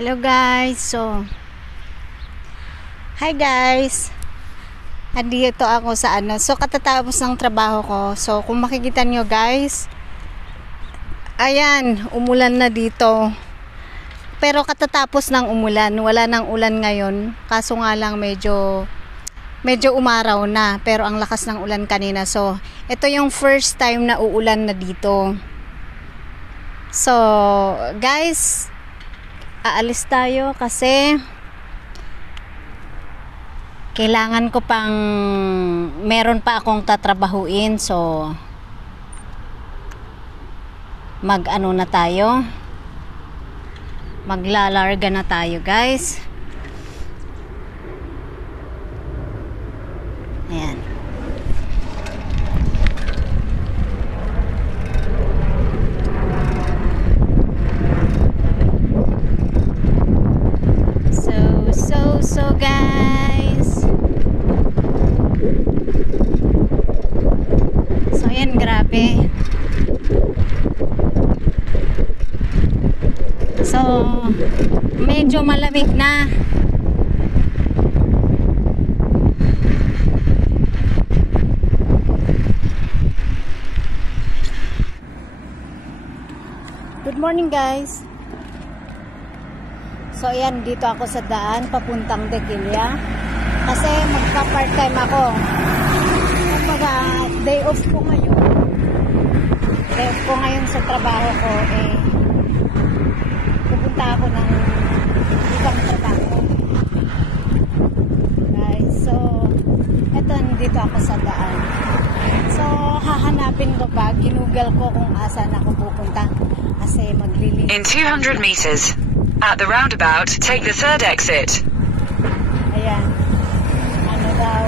Hello guys, hi guys. Andito ako sa katatapos ng trabaho ko. So kung makikita nyo guys, ayan, umulan na dito. Pero katatapos ng umulan, wala nang ulan ngayon. Kaso nga lang medyo umaraw na, pero ang lakas ng ulan kanina. So ito yung first time na uulan na dito. So guys, aalis tayo kasi kailangan ko pang meron pa akong tatrabahuin. So na tayo, maglalarga na tayo guys. Ayan. So guys, so ayan, grabe. So medyo malamig na. Good morning guys. So ayan, dito ako sa daan papuntang Dequilla kasi magpa-part-time ako. Kumbaga, day off ko ngayon sa trabaho ko. Pupunta ako ng ibang trabaho guys. So eto, dito ako sa daan. So hahanapin ko ba, ginugal ko kung asan ako pupunta kasi maglilinis. In 200 meters at the roundabout, take the third exit. Ayan. Daw?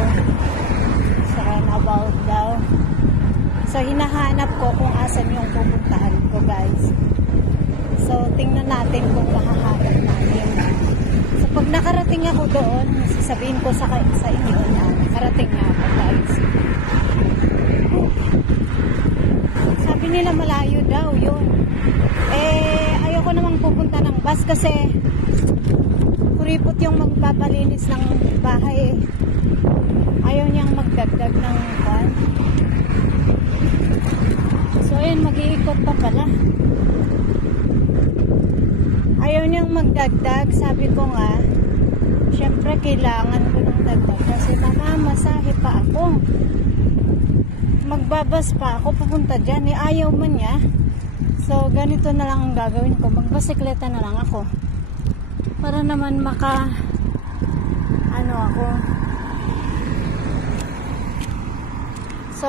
Sa roundabout daw. So, hinahanap ko kung asan yung pupuntahan ko, guys. So, tingnan natin kung mahahanap natin. So, pag nakarating ako doon, sasabihin ko sa inyo na nakarating na ako, guys. Sabi nila malayo daw yun. Ayoko namang pupunta ng bus kasi kuripot yung magpapalinis ng bahay. Ayaw niyang magdagdag ng van. So ayan, mag-iikot pa pala. Ayaw niyang magdagdag. Sabi ko nga, syempre kailangan ko ng dagdag kasi mamamasahe pa ako, magbabas pa ako papunta dyan. Ayaw man niya. So ganito na lang ang gagawin ko, magbasikleta na lang ako para naman ako. So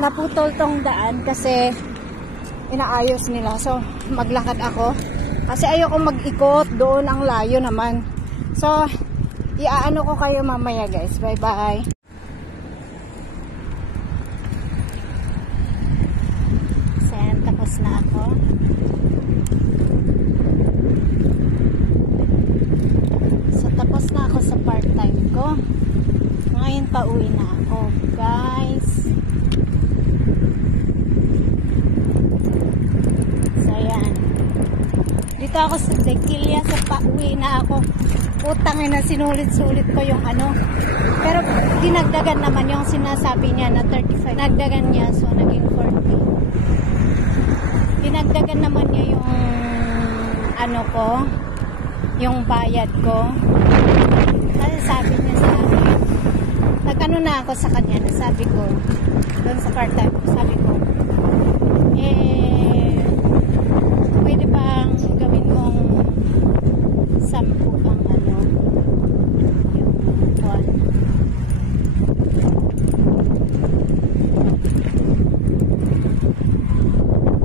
naputol tong daan kasi inaayos nila. So maglakad ako kasi ayoko mag-ikot doon, ang layo naman. So iaano ko kayo mamaya guys. Bye bye. So tapos na ako. So tapos na ako sa part-time ko. Ngayon pauwi na ako guys. So ayan, dito ako sa Dequilla, sa pauwi na ako. Putang ina, sinulit-sulit ko yung pero dinagdagan naman yung sinasabi niya na 35, nagdagan niya, so naging 40. Dinagdagan naman niya yung yung bayad ko kasi sabi niya sa akin, na ako sa kanya, sabi ko doon sa part-time ko, sabi ko pwede bang gawin mong 10 ang yung buwan.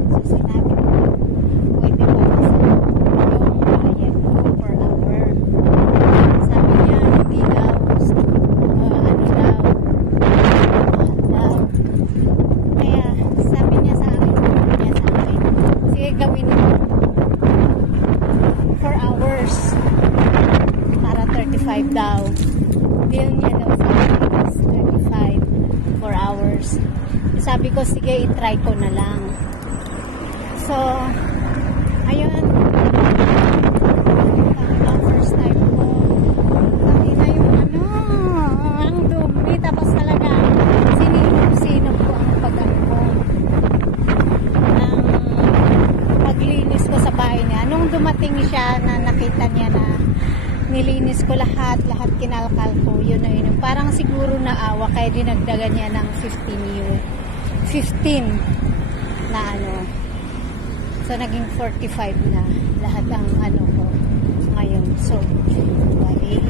So sinabi ko, pwede ba kasi yung bayad ko per hour. Sabi niya hindi daw, kaya sabi niya sa akin, sige gawin mo 4 hours para 35 daw. Deal niya daw sa akin is 35 4 hours. Sabi ko sige, i-try ko na lang. So ayun, ko sa bahay niya. Nung dumating siya na nakita niya na nilinis ko lahat kinalkal ko, yun na yun. Parang siguro naawa kaya dinagdagan niya ng 15 na ano. So naging 45 na lahat ang ano ko ngayon. So, bali.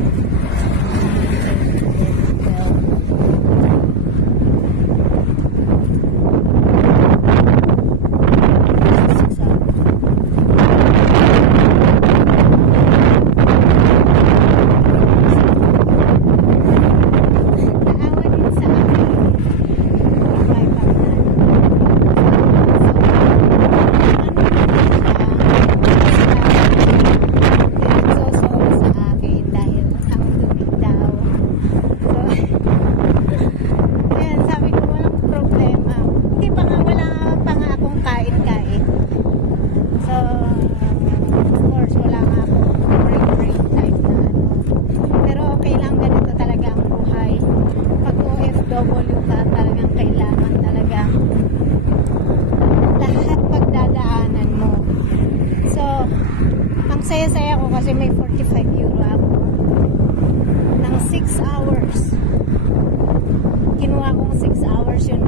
Saya-saya ko kasi may 45 euro ako ng 6 hours. Kinuha kong 6 hours yun.